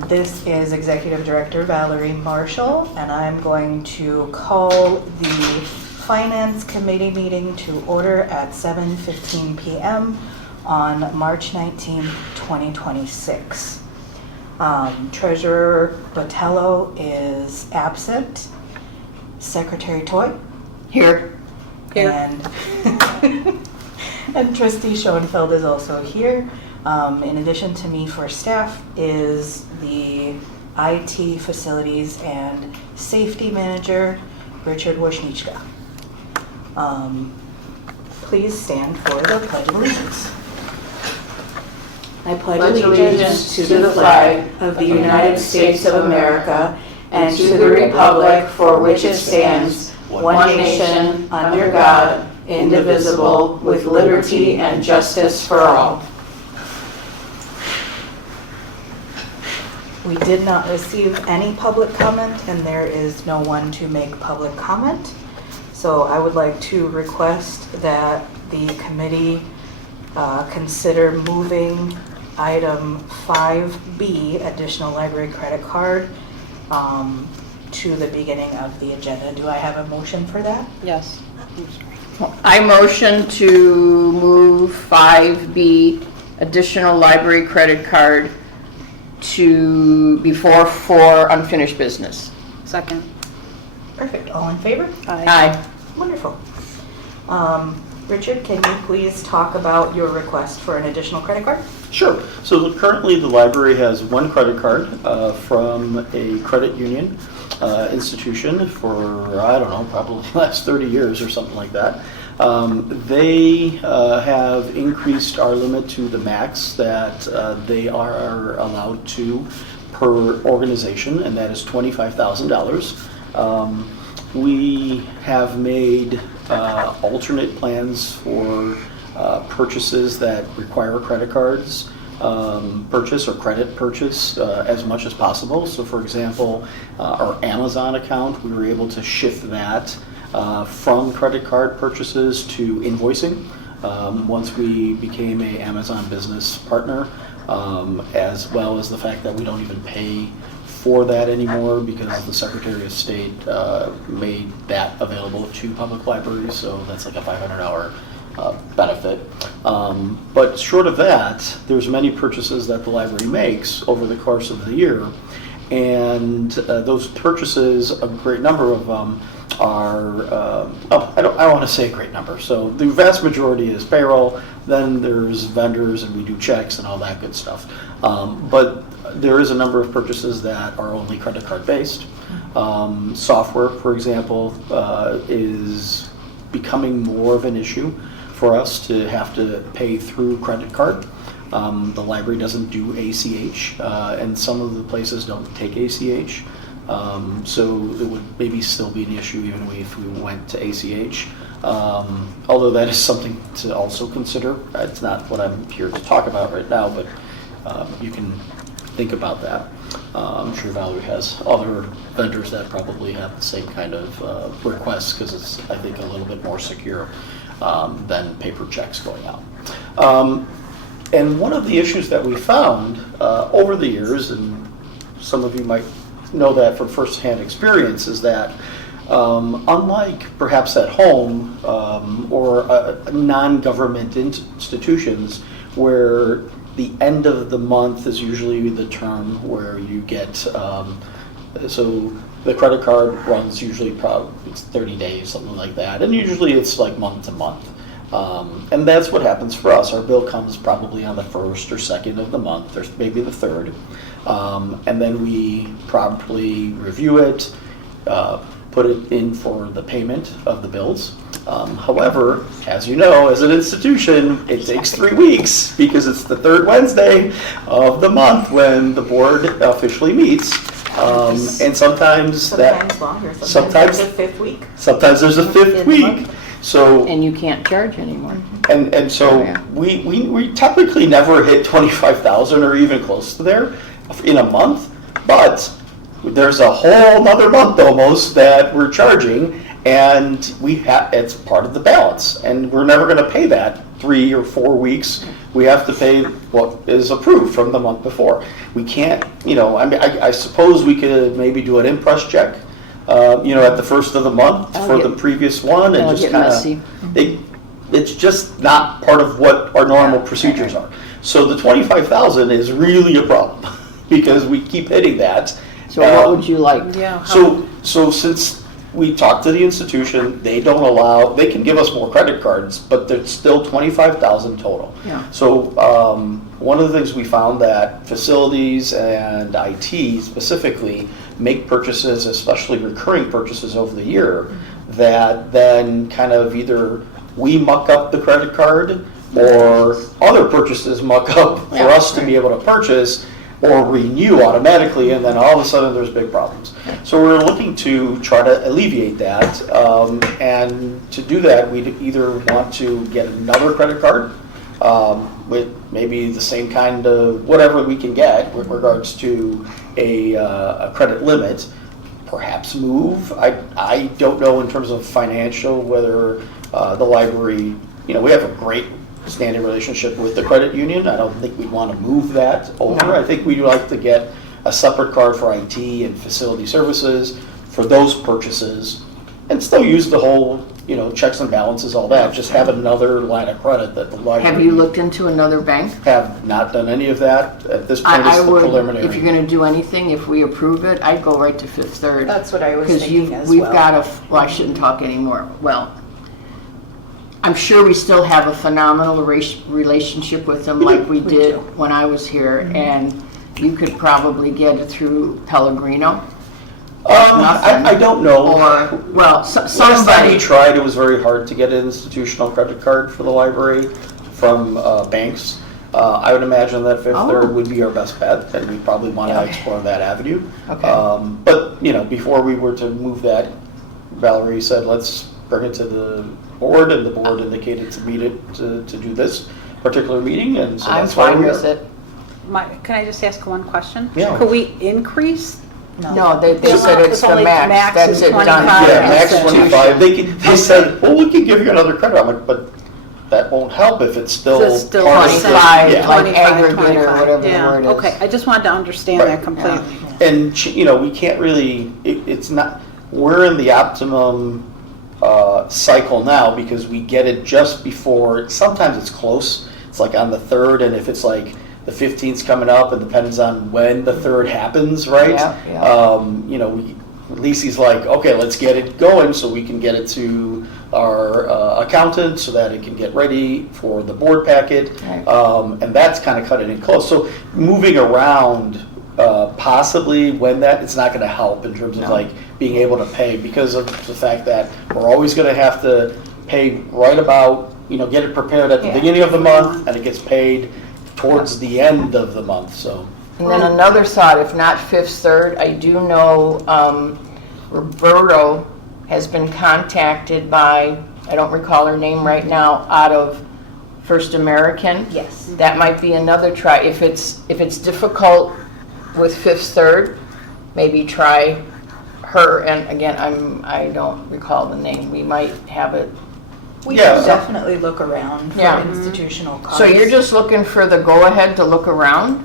This is Executive Director Valerie Marshall, and I'm going to call the Finance Committee meeting to order at 7:15 p.m. on March 19, 2026. Treasurer Botello is absent. Secretary Toy? Here. And, and Trustee Schoenfeld is also here. In addition to me for staff is the IT Facilities and Safety Manager, Richard Washnichka. Please stand for the Pledge of Allegiance. I pledge allegiance to the flag of the United States of America and to the republic for which it stands, one nation, under God, indivisible, with liberty and justice for all. We did not receive any public comment, and there is no one to make public comment. So I would like to request that the committee consider moving item 5B, additional library credit card, to the beginning of the agenda. Do I have a motion for that? Yes. I motion to move 5B, additional library credit card, to before for unfinished business. Second. Perfect. All in favor? Aye. Wonderful. Richard, can you please talk about your request for an additional credit card? Sure. So currently the library has one credit card from a credit union institution for, I don't know, probably the last 30 years or something like that. They have increased our limit to the max that they are allowed to per organization, and that is $25,000. We have made alternate plans for purchases that require credit cards purchase or credit purchase as much as possible. So for example, our Amazon account, we were able to shift that from credit card purchases to invoicing once we became a Amazon business partner, as well as the fact that we don't even pay for that anymore because the Secretary of State made that available to public libraries, so that's like a $500 benefit. But short of that, there's many purchases that the library makes over the course of the year, and those purchases, a great number of them are, I don't want to say a great number. So the vast majority is payroll, then there's vendors, and we do checks and all that good stuff. But there is a number of purchases that are only credit card based. Software, for example, is becoming more of an issue for us to have to pay through credit card. The library doesn't do ACH, and some of the places don't take ACH. So it would maybe still be an issue even if we went to ACH. Although that is something to also consider. It's not what I'm here to talk about right now, but you can think about that. I'm sure Valerie has other vendors that probably have the same kind of requests because it's, I think, a little bit more secure than paper checks going out. And one of the issues that we found over the years, and some of you might know that from firsthand experience, is that unlike perhaps at home or non-government institutions where the end of the month is usually the term where you get, so the credit card runs usually probably it's 30 days, something like that, and usually it's like month to month. And that's what happens for us. Our bill comes probably on the 1st or 2nd of the month, or maybe the 3rd. And then we promptly review it, put it in for the payment of the bills. However, as you know, as an institution, it takes 3 weeks because it's the 3rd Wednesday of the month when the board officially meets. And sometimes longer. Sometimes there's a 5th week. Sometimes there's a 5th week. So And you can't charge anymore. and so Oh, yeah. we typically never hit 25,000 or even close to there in a month, but there's a whole nother month almost that we're charging, and it's part of the balance, and we're never going to pay that 3 or 4 weeks, we have to pay what is approved from the month before. We can't, I mean, I suppose we could maybe do an impress check, at the first of the month That'll for get- the previous one, and that'll just get kind messy. of, it's just not part of what our normal procedures are. So the 25,000 is really a problem, because we keep hitting that. So what would you like? Yeah. So since we talked to the institution, they don't allow, they can give us more credit cards, but there's still 25,000 total. Yeah. So one of the things we found that facilities and IT specifically make purchases, especially recurring purchases over the year, that then kind of either we muck up the credit card or other purchases muck up for Yeah, us to be able to purchase or renew automatically, and then all of a sudden there's big problems. So we're looking to try to alleviate that, and to do that, we'd either want to get another credit card with maybe the same kind of whatever we can get with regards to a credit limit, perhaps move. I don't know in terms of financial whether the library, we have a great standing relationship with the credit union. I don't think we'd want to move that over. No. I think we'd like to get a separate card for IT and facility services for those purchases, and still use the whole, checks and balances, all that. Just have another line of credit that the library. Have you looked into another bank? Have not done any of that. At this point, I it's the would, preliminary. if you're gonna do anything, if we approve it, I'd go right to Fifth Third. That's what I was Because thinking as we've well. got well, I shouldn't talk anymore. Well, I'm sure we still have a phenomenal relationship with them like we did do. when I was here, and you could probably get it through Pellegrino nothing. I don't know. or, well, Last time somebody. we tried, it was very hard to get an institutional credit card for the library from banks. I would imagine that Fifth Oh. Third would be our best bet, and we probably want to Yeah. explore that avenue. Okay. But, before we were to move that, Valerie said, let's bring it to the board, and the board indicated to meet it to do this particular meeting, and so I'm that's why fine we're with here. it. Can I just ask one question? Yeah. Could we increase? No, they It's said not- it's it's the only max. max That's is it, done. 25. Yeah, max Institution. 25. They said, well, we can give you another credit. I'm like, but that won't help if it's still It's still part of the the- same. 25, Yeah. like aggregate or whatever the Yeah, word is. okay, I just wanted to understand Right. that completely. And, we can't really, it's not, we're in the optimum cycle now because we get it just before, sometimes it's close. It's like on the 3rd, and if it's like the 15th's coming up, it depends on when the 3rd happens, right? Yeah, yeah. Lisi's like, okay, let's get it going so we can get it to our accountant so that it can get ready for the board packet. Right. And that's kind of cutting it close. So moving around, possibly when that, it's not going to help in terms of No. like being able to pay because of the fact that we're always going to have to pay right about, get it prepared at the Yeah. beginning of the month and it gets paid towards the end of the month, so. And then another thought, if not Fifth Third, I do know Roberto has been contacted by, I don't recall her name right now, out of First American. Yes. That might be another try. If it's difficult with Fifth Third, maybe try her. And again, I don't recall the name. We might have it. We Yeah. can definitely look around for Yeah. institutional cards. So you're just looking for the go-ahead to look around?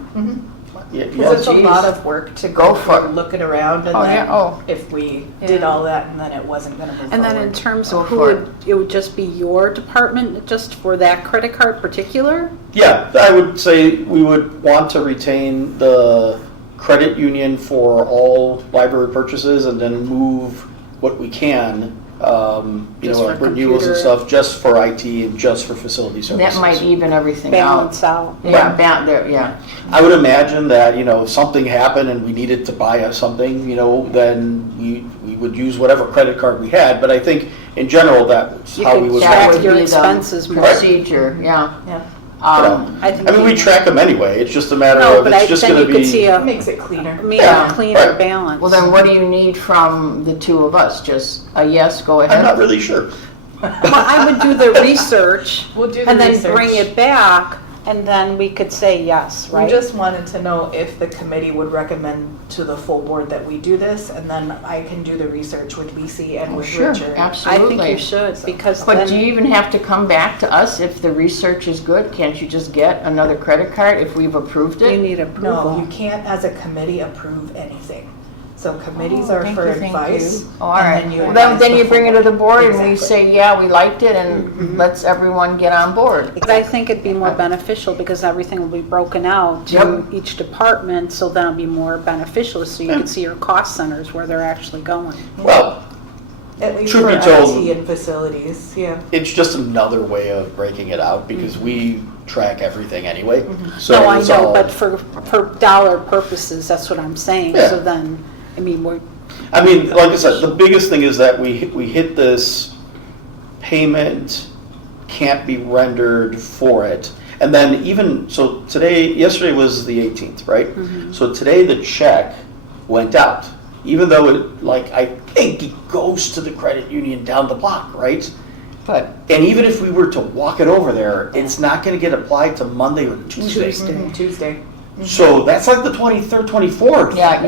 Yeah, Because it's a geez. lot of work to Go go for for, it. look it around, and Oh, then yeah, oh. if we did all that and then it wasn't gonna move And then in forward. terms Go of who for would, it would just be your department, just for that credit card particular? Yeah, I would say we would want to retain the credit union for all library purchases and then move what we can, Just like for renewals and computer. stuff, just for IT and just for facility services. That might even everything out. Balance out. Yeah, there, yeah. I would imagine that, if something happened and we needed to buy us something, then we would use whatever credit card we had, but I think in general, that's You how we could would. That track would your be the expenses more. procedure, yeah. Yeah, I think we you- track them anyway, it's just a matter No, of, but it's just then gonna you could be. see it a, makes it cleaner. Yeah, cleaner right. balance. Well, then what do you need from the two of us? Just a yes, go I'm not ahead? really sure. Well, I would do the research We'll do the and then research. bring it back And then we could say yes, We right? just wanted to know if the committee would recommend to the full board that we do this, and then I can do the research with Lisi and with Sure, Richard. I absolutely. think you should, because But do you then, even have to come back to us if the research is good? Can't you just get another credit card if we've approved you it? need No, approval. you can't as a committee approve anything. So committees Oh, are thank for you, thank advice. you. Oh, all right. And then you Well, advise then you the bring it full to the board and we Exactly. say, yeah, we liked it, and let's everyone get on board. But I think it'd be more beneficial because everything will be broken out to Yep. each department, so that'll be more beneficial, so you can see your cost centers where they're actually going. Well, At least Truth for be told- IT and facilities, yeah. it's just another way of breaking it out because we track everything anyway. So No, I it's know, all- but for dollar purposes, that's what I'm saying. Yeah. So then, I mean, we're, I mean, like I said, the biggest thing is that we hit this payment can't be rendered for it. And then even, so today, yesterday was the 18th, right? So today the check went out, even though it, like, I think it goes to the credit union down the block, right? But And even if we were to walk it over there, it's not gonna get applied to Monday or Tuesday. Tuesday. So that's like the 23rd, 24th. yeah,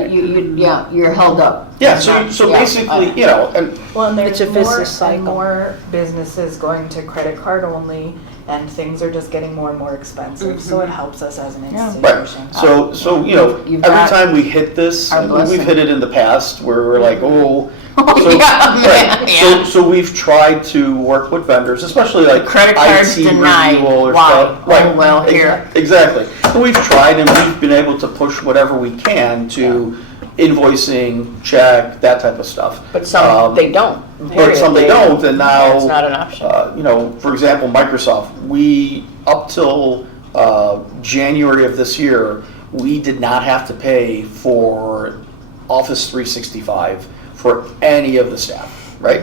yeah, you're held up. Yeah, so Yeah, basically, you know, and Well, and It's there's a more vicious and cycle. more businesses going to credit card only, and things are just getting more and more expensive, so it helps us as an Yeah. right, institution. so, you know, You've every got time we hit this, our and we've blessing. hit it in the past, where we're like, oh. Oh, so- yeah, right, yeah. So we've tried to work with vendors, especially like Credit cards IT denied. renewal or Why? stuff. Oh, Right, well, ex- here. Exactly. So we've tried and we've been able to push whatever we can to invoicing, check, that type of stuff. But some, they don't. But period. some they don't, and now. That's not an option. You know, for example, Microsoft, we, up till January of this year, we did not have to pay for Office 365 for any of the staff, right?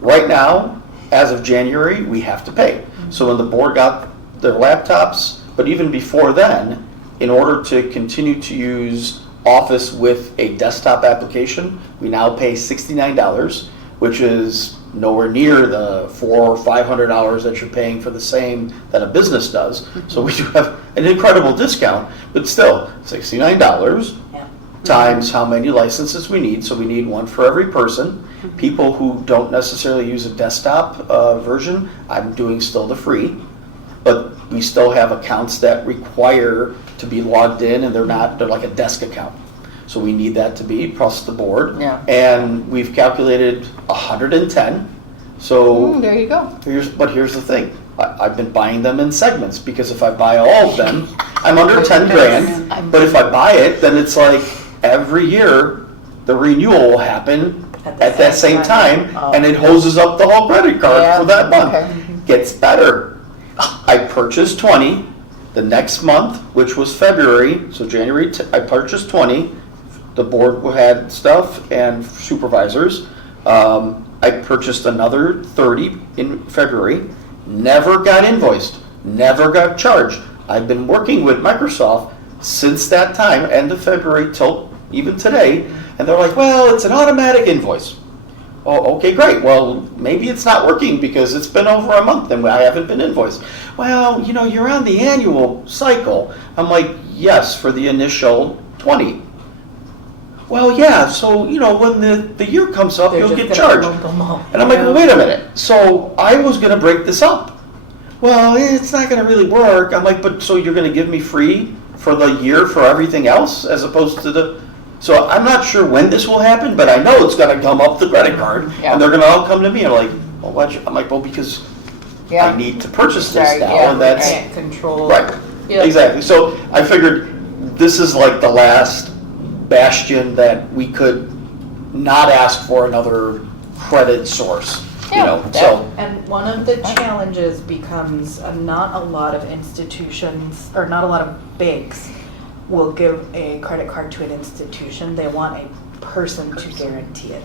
Right now, as of January, we have to pay. So when the board got their laptops, but even before then, in order to continue to use Office with a desktop application, we now pay $69, which is nowhere near the $400 or $500 that you're paying for the same that a business does. So we do have an incredible discount, but still, $69 Yeah. times how many licenses we need. So we need one for every person. People who don't necessarily use a desktop version, I'm doing still the free. But we still have accounts that require to be logged in, and they're like a desk account. So we need that to be across the board. Yeah. And we've calculated 110. So There you go. here's the thing. I've been buying them in segments, because if I buy all of them, I'm under 10 grand. But if I buy it, then it's like every year the renewal will happen at that same time, and it hoses up the whole credit card Yeah, for that month. okay. Gets better. I purchased 20. The next month, which was February, so January, I purchased 20. The board had stuff and supervisors. I purchased another 30 in February. Never got invoiced. Never got charged. I've been working with Microsoft since that time, end of February till even today, and they're like, well, it's an automatic invoice. Oh, okay, great. Well, maybe it's not working because it's been over a month and I haven't been invoiced. Well, you know, you're on the annual cycle. I'm like, yes, for the initial 20. Well, yeah, so, you know, when the year comes up, They're you'll just get gonna charged. lump them all. And I'm like, well, wait a minute. So I was going to break this up. Well, it's not going to really work. I'm like, but so you're going to give me free for the year for everything else as opposed to the... So I'm not sure when this will happen, but I know it's going to come up the credit card, Yeah. and they're going to all come to me. I'm like, well, what? I'm like, well, because Yeah. I need to purchase this Sorry, now, yeah, and that's Can't control. right. Yeah. Exactly. So I figured this is like the last bastion that we could not ask for another credit source. You Yeah, know, that- so And one of the challenges becomes not a lot of institutions, or not a lot of banks will give a credit card to an institution. They want a person to guarantee it.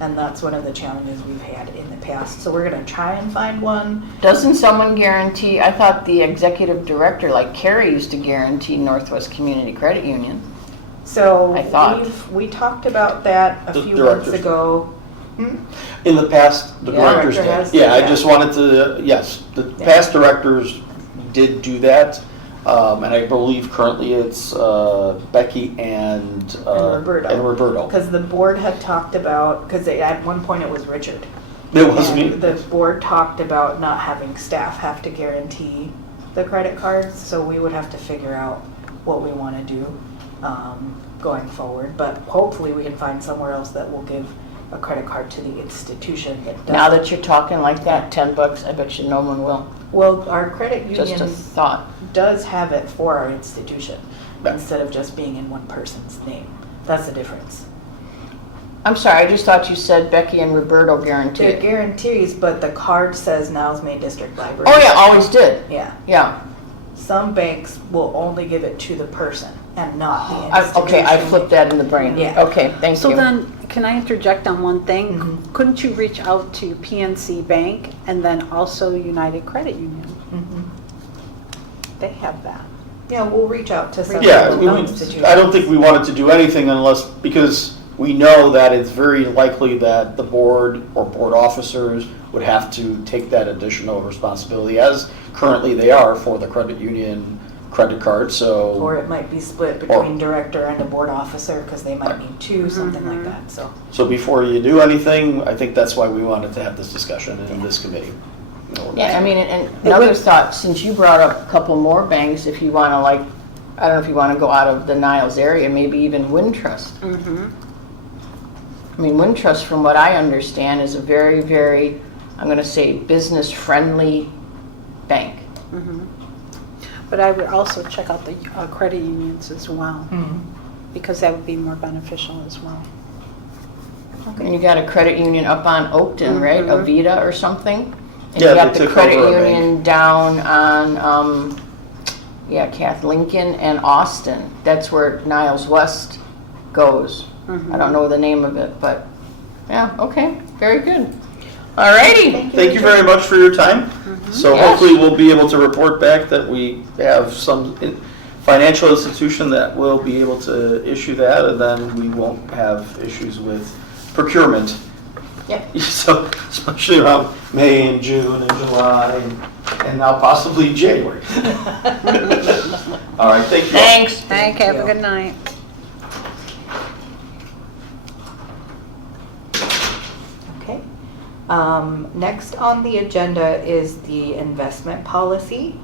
And that's one of the challenges we've had in the past. So we're gonna try and find one. Doesn't someone guarantee, I thought the executive director, like Carrie, used to guarantee Northwest Community Credit Union. So I thought. we talked about that a The few months directors. ago. in the past, the Yeah, directors director did. has- Yeah, I yeah. just wanted to, yes, the Yeah. past directors did do that. And I believe currently it's Becky and Roberto. And Roberto. Because the board had talked about, because at one point it was Richard. It was me. And the board talked about not having staff have to guarantee the credit cards, so we would have to figure out what we want to do going forward. But hopefully we can find somewhere else that will give a credit card to the institution that does. Now that you're talking like that, $10, I bet you no one will. Well, our credit Just a union thought. does have it for our institution Yeah. instead of just being in one person's name. That's the difference. I'm sorry, I just thought you said Becky and Roberto guaranteed They're it. guarantees, but the card says Niles May District Library. Oh yeah, always did. Yeah. Yeah. Some banks will only give it to the person and not the institution. Okay, I flipped that in the brain. Yeah. Okay, thank So you. then, can I interject on one thing? Mhm. Couldn't you reach out to PNC Bank and then also United Credit Union? Mhm. They have that. Yeah, we'll reach out to some Yeah, of the institutions. I don't think we wanted to do anything unless, because we know that it's very likely that the board or board officers would have to take that additional responsibility, as currently they are for the credit union credit card, so. Or it might be split between director and a board officer because they might need two, something like that, so. So before you do anything, I think that's why we wanted to have this discussion in this committee. You know, Yeah, I mean, and another thought, since you brought up a couple more banks, if you want to like, I don't know if you want to go out of the Niles area, maybe even Wintrust. Mm-hmm. I mean, Wintrust, from what I understand, is a very, very, I'm going to say, business-friendly bank. Mm-hmm. But I would also check out the credit unions as well, Mhm. because that would be more beneficial as well. And you got a credit union up on Oakton, right? Mhm. Avita or something? And Yeah, you got they the took credit over a bank. union down on, Kath Lincoln and Austin. That's where Niles West goes. Mhm. I don't know the name of it, but, yeah, okay, very good. All righty. Thank you very much for your time. So Yes. hopefully we'll be able to report back that we have some financial institution that will be able to issue that, and then we won't have issues with procurement. Yep. So, especially around May and June and July and now possibly January. All right, thank you. Thanks. Thank you, have a you. good night. Okay. Next on the agenda is the investment policy.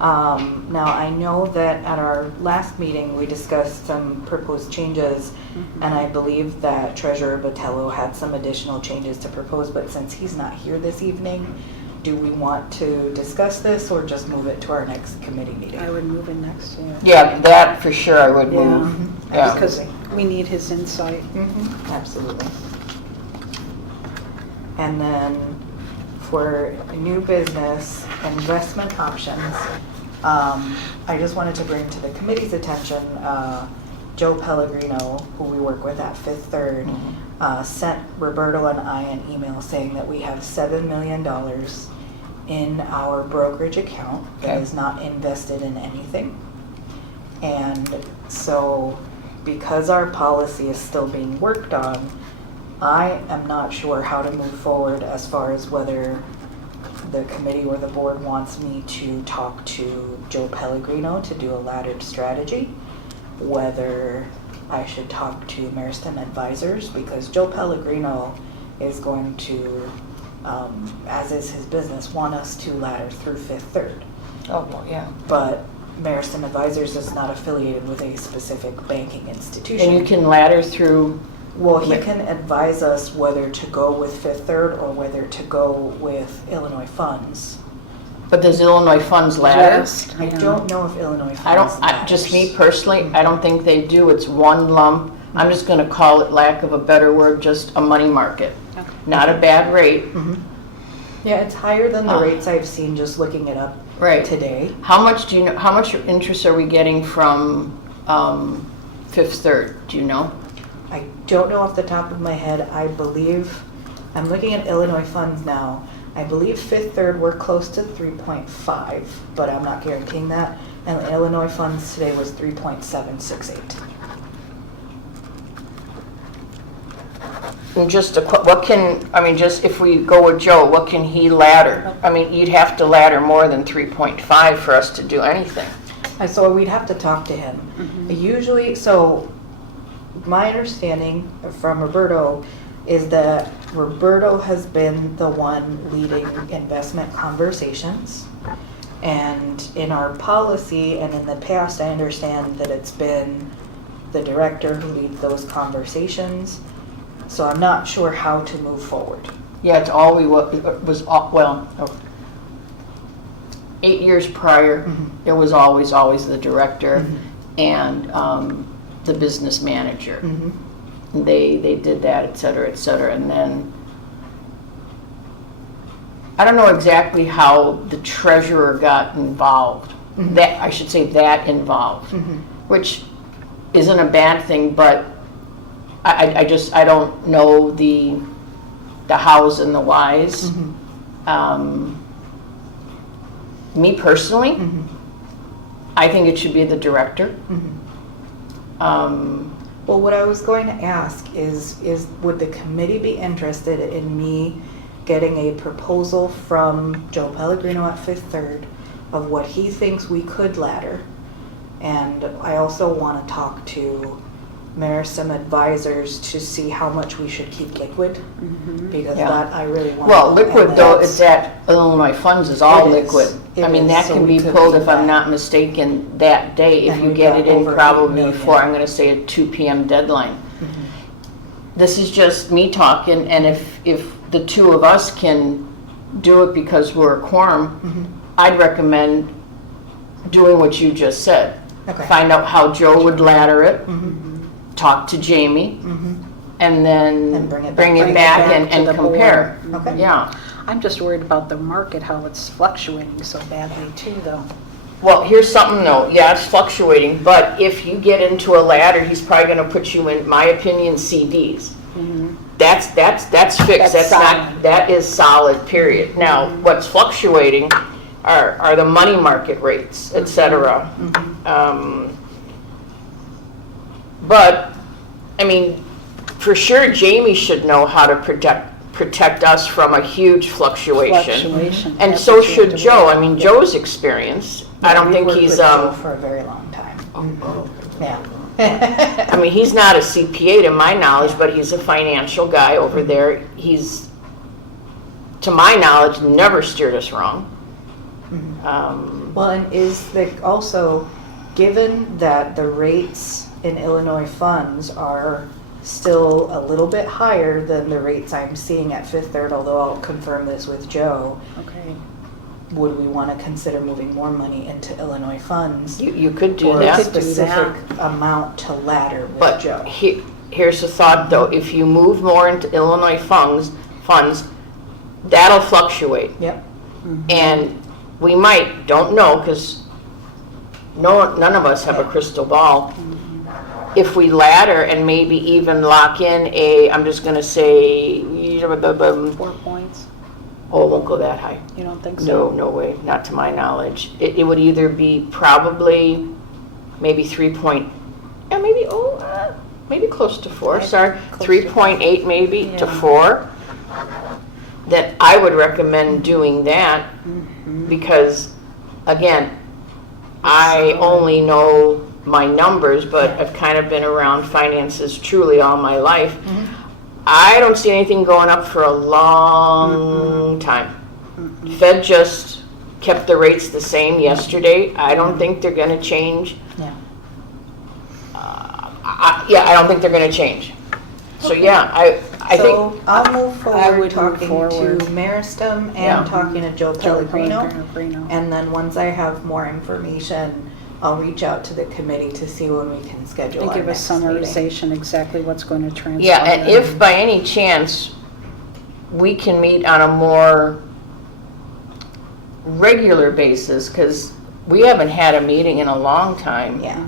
Now, I know that at our last meeting, we discussed some proposed changes, and I believe that Treasurer Botello had some additional changes to propose, but since he's not here this evening, do we want to discuss this or just move it to our next committee meeting? I would move it next year. Yeah, that for sure I would Yeah. move. Mhm. Yeah. Because we need his insight. Absolutely. And then for new business, investment options, I just wanted to bring to the committee's attention, Joe Pellegrino, who we work with at Fifth Third, sent Roberto and I an email saying that we have $7 million in our brokerage account that Okay. is not invested in anything. And so, because our policy is still being worked on, I am not sure how to move forward as far as whether the committee or the board wants me to talk to Joe Pellegrino to do a laddered strategy, whether I should talk to Mariston Advisors, because Joe Pellegrino is going to, as is his business, want us to ladder through Fifth Third. Oh, well, yeah. But Mariston Advisors is not affiliated with a specific banking institution. And you can ladder through, Well, he can advise us whether to go with Fifth Third or whether to go with Illinois Funds. but does Illinois Funds ladder? Yes. I Yeah. don't know if Illinois Funds I don't, just me personally, I don't think they do. It's one lump. I'm just gonna call it, lack of a better word, just a money market. Okay. Not a bad rate. Yeah, it's higher than the Ah. rates I've seen just looking it up Right. today. How much do you know, how much interest are we getting from Fifth Third? Do you know? I don't know off the top of my head. I believe, I'm looking at Illinois Funds now. I believe Fifth Third, we're close to 3.5, but I'm not guaranteeing that. And Illinois Funds today was 3.768. And just what can, I mean, just if we go with Joe, what can he ladder? I mean, you'd have to ladder more than 3.5 for us to do anything. So we'd have to talk to him. Usually, so my understanding from Roberto is that Roberto has been the one leading investment conversations. And in our policy and in the past, I understand that it's been the director who leads those conversations. So I'm not sure how to move forward. Yeah, it's all we was, well, 8 years prior, it was always the director and the business manager. They did that, et cetera, and then I don't know exactly how the treasurer got involved. That, I should say, that involved, which isn't a bad thing, but I don't know the hows and the whys. Me personally, I think it should be the director. Well, what I was going to ask is would the committee be interested in me getting a proposal from Joe Pellegrino at Fifth Third of what he thinks we could ladder? And I also want to talk to Maristem advisors to see how much we should keep liquid, because Yeah. that I really want. Well, and liquid though, that's- it's at Illinois Funds is all It is. liquid. It I mean, is, that so can we be could pulled, leave if I'm that. not mistaken, that day, if And you we get got it in over 8 probably million. before, I'm gonna say a 2 PM deadline. This is just me talking, and if the two of us can do it because we're a quorum, I'd recommend doing what you just said. Okay. Find out how Joe would ladder it, talk to Jamie, and then And bring it bring back. it back to and the compare. board. Okay. Yeah. I'm just worried about the market, how it's fluctuating so badly too, though. Well, here's something though, yeah, it's fluctuating, but if you get into a ladder, he's probably gonna put you in, my opinion, CDs. That's fixed, That's that's not, solid. that is solid, period. Now, what's fluctuating are the money market rates, et cetera. But, I mean, for sure Jamie should know how to protect us from a huge fluctation. Fluctuation. And That's so what you have should to Joe. work I mean, with. Joe's experience. I don't We think worked he's, with Joe for a very long time. Yeah. I mean, he's not a CPA to my knowledge, but he's a financial guy over there. He's, to my knowledge, never steered us wrong. Well, and is the, also, given that the rates in Illinois funds are still a little bit higher than the rates I'm seeing at Fifth Third, although I'll confirm this with Joe, Okay. would we want to consider moving more money into Illinois funds? You could do Or a that. could do specific amount to ladder with But Joe? here's the thought though, if you move more into Illinois funds, that'll fluctuate. Yep. And we might, don't know, because none of us have a crystal ball. If we ladder and maybe even lock in I'm just gonna say, 4 points? oh, it won't go that high. You don't think so? No way, not to my knowledge. It would either be probably maybe 3 point, yeah, maybe close to 4, Okay, sorry. close to 3.8 maybe to Yeah. 4. Then I would recommend doing that because, again, I only know my numbers, but I've kind of been around finances truly all my life. I don't see anything going up for a long time. Fed just kept the rates the same yesterday. I don't think they're going to change. Yeah. I don't think they're going to change. So yeah, I think So I'll move I forward would move talking forward. to Maristem and Yeah. talking to Joe Joe Pellegrino. Pellegrino. And then once I have more information, I'll reach out to the committee to see when we can schedule And our give a next meeting. summarization exactly what's going to transpire. yeah, and if by any chance we can meet on a more regular basis, because we haven't had a meeting in a long time. Yeah.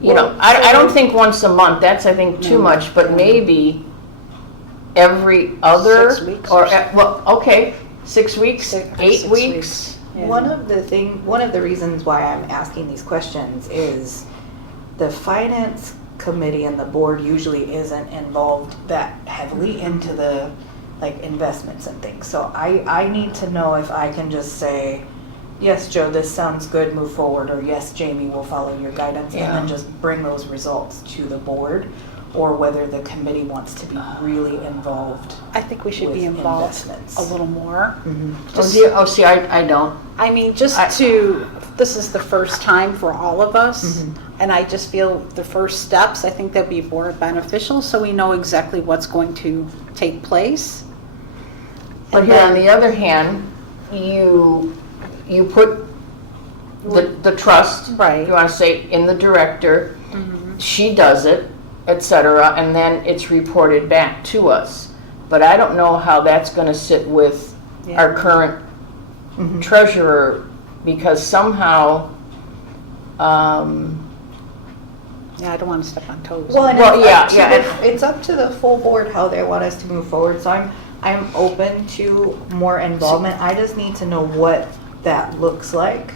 You know, I don't think once a month, that's, I think, too No. much, but maybe every other. 6 weeks Or, or so. well, okay, 6 weeks, 6 8 weeks. Yeah. One of the reasons why I'm asking these questions is the finance committee and the board usually isn't involved that heavily into the like investments and things. So I need to know if I can just say, yes, Joe, this sounds good, move forward, or yes, Jamie, we'll follow your guidance, and Yeah. then just bring those results to the board, or whether the committee wants to be really involved. I think we should be With involved investments. a little more. Oh, see, I don't. I mean, just this is the first time for all of us, and I just feel the first steps, I think that'd be more beneficial, so we know exactly what's going to take place. But And here, on then- the other hand, you put the trust, Right. you want to say, in the director, she does it, et cetera, and then it's reported back to us. But I don't know how that's going to sit with our current treasurer, because somehow, Yeah, I don't want to step on toes. Well, and Well, it's, yeah, up to yeah. it's up to the full board how they want us to move forward. So I'm open to more involvement. I just need to know what that looks like.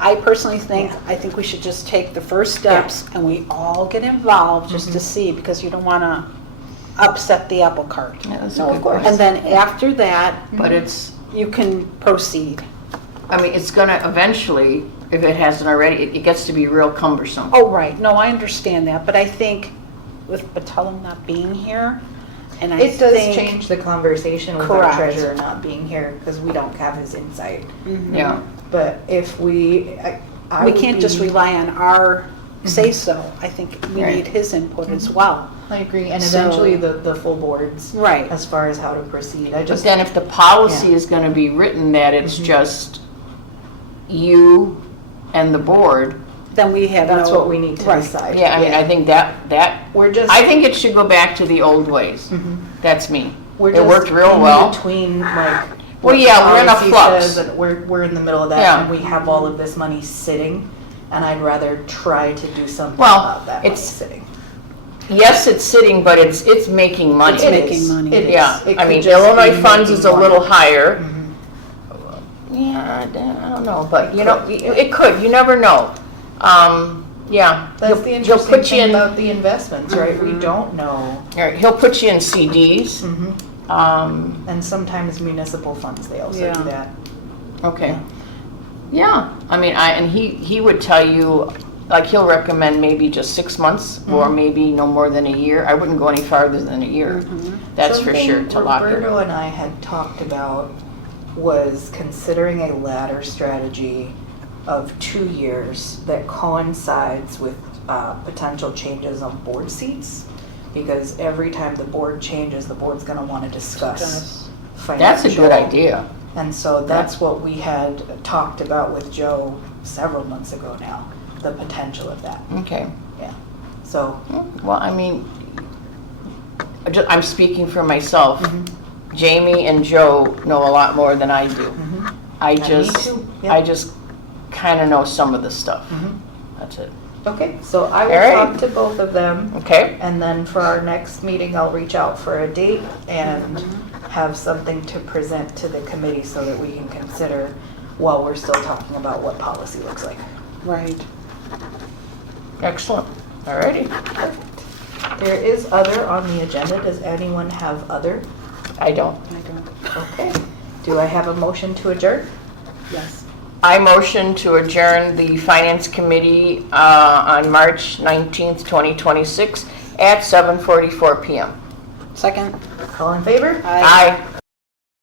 I personally think, Yeah. I think we should just take the first steps and we all get involved just to see, because you don't want to upset the apple cart. yeah, that's No, a of good course. point. And then after that, But it's, you can proceed. I mean, it's going to eventually, if it hasn't already, it gets to be real cumbersome. Oh, right, no, I understand that, but I think with Batella not being here, and I It does think. change the conversation with our Correct. treasurer not being here because we don't have his insight. Mhm. Yeah. But if we, I We would can't just be- rely on our say-so. I think we Right. need his input as well. I agree, and So- eventually the full boards Right. as far as how to proceed. I But just then if the policy Yeah. is going to be written that it's just you and the board, Then we have that's no- what we need to right. decide. yeah, I mean, I think that, We're just I think it should go back to the old ways. Mhm. That's me. We're It just worked real in well. between, like. Well, what the yeah, we're in a policy flux. says, and we're in the middle of that, Yeah. and we have all of this money sitting, and I'd rather try to do something Well, about that money it's- sitting. Yes, it's sitting, but it's making money. It's It making is. money. It is. Yeah, It I could mean, just Illinois be funds making is a more little money. higher. Mhm. Yeah, I don't know, but you know, it could, you never know. Yeah. That's the He'll interesting put you thing in, about the investments, right? We don't know. he'll put you in CDs. And sometimes municipal funds, they also Yeah. do that. Okay. Yeah, I mean, and he would tell you, like, he'll recommend maybe just 6 months or maybe no more than a year. I wouldn't go any farther than a year. That's for Something sure, to lock it. Roberto and I had talked about was considering a ladder strategy of 2 years that coincides with potential changes on board seats. Because every time the board changes, the board's gonna wanna discuss financial. That's a good idea. And so that's what we had talked about with Joe several months ago now, the potential of that, Okay. yeah. So, Well, I mean, I'm speaking for myself. Jamie and Joe know a lot more than I do. I Yeah, me just, too. Yeah. I just kind of know some of the stuff. Mhm. That's it. okay, so I All will right. talk to both of them. Okay? And then for our next meeting, I'll reach out for a date and have something to present to the committee so that we can consider while we're still talking about what policy looks like. Right. Excellent. All righty. There is other on the agenda. Does anyone have other? I don't. I don't. Okay. Do I have a motion to adjourn? Yes. I motion to adjourn the Finance Committee on March 19th, 2026 at 7:44 PM. Second? All in favor? Aye. Aye.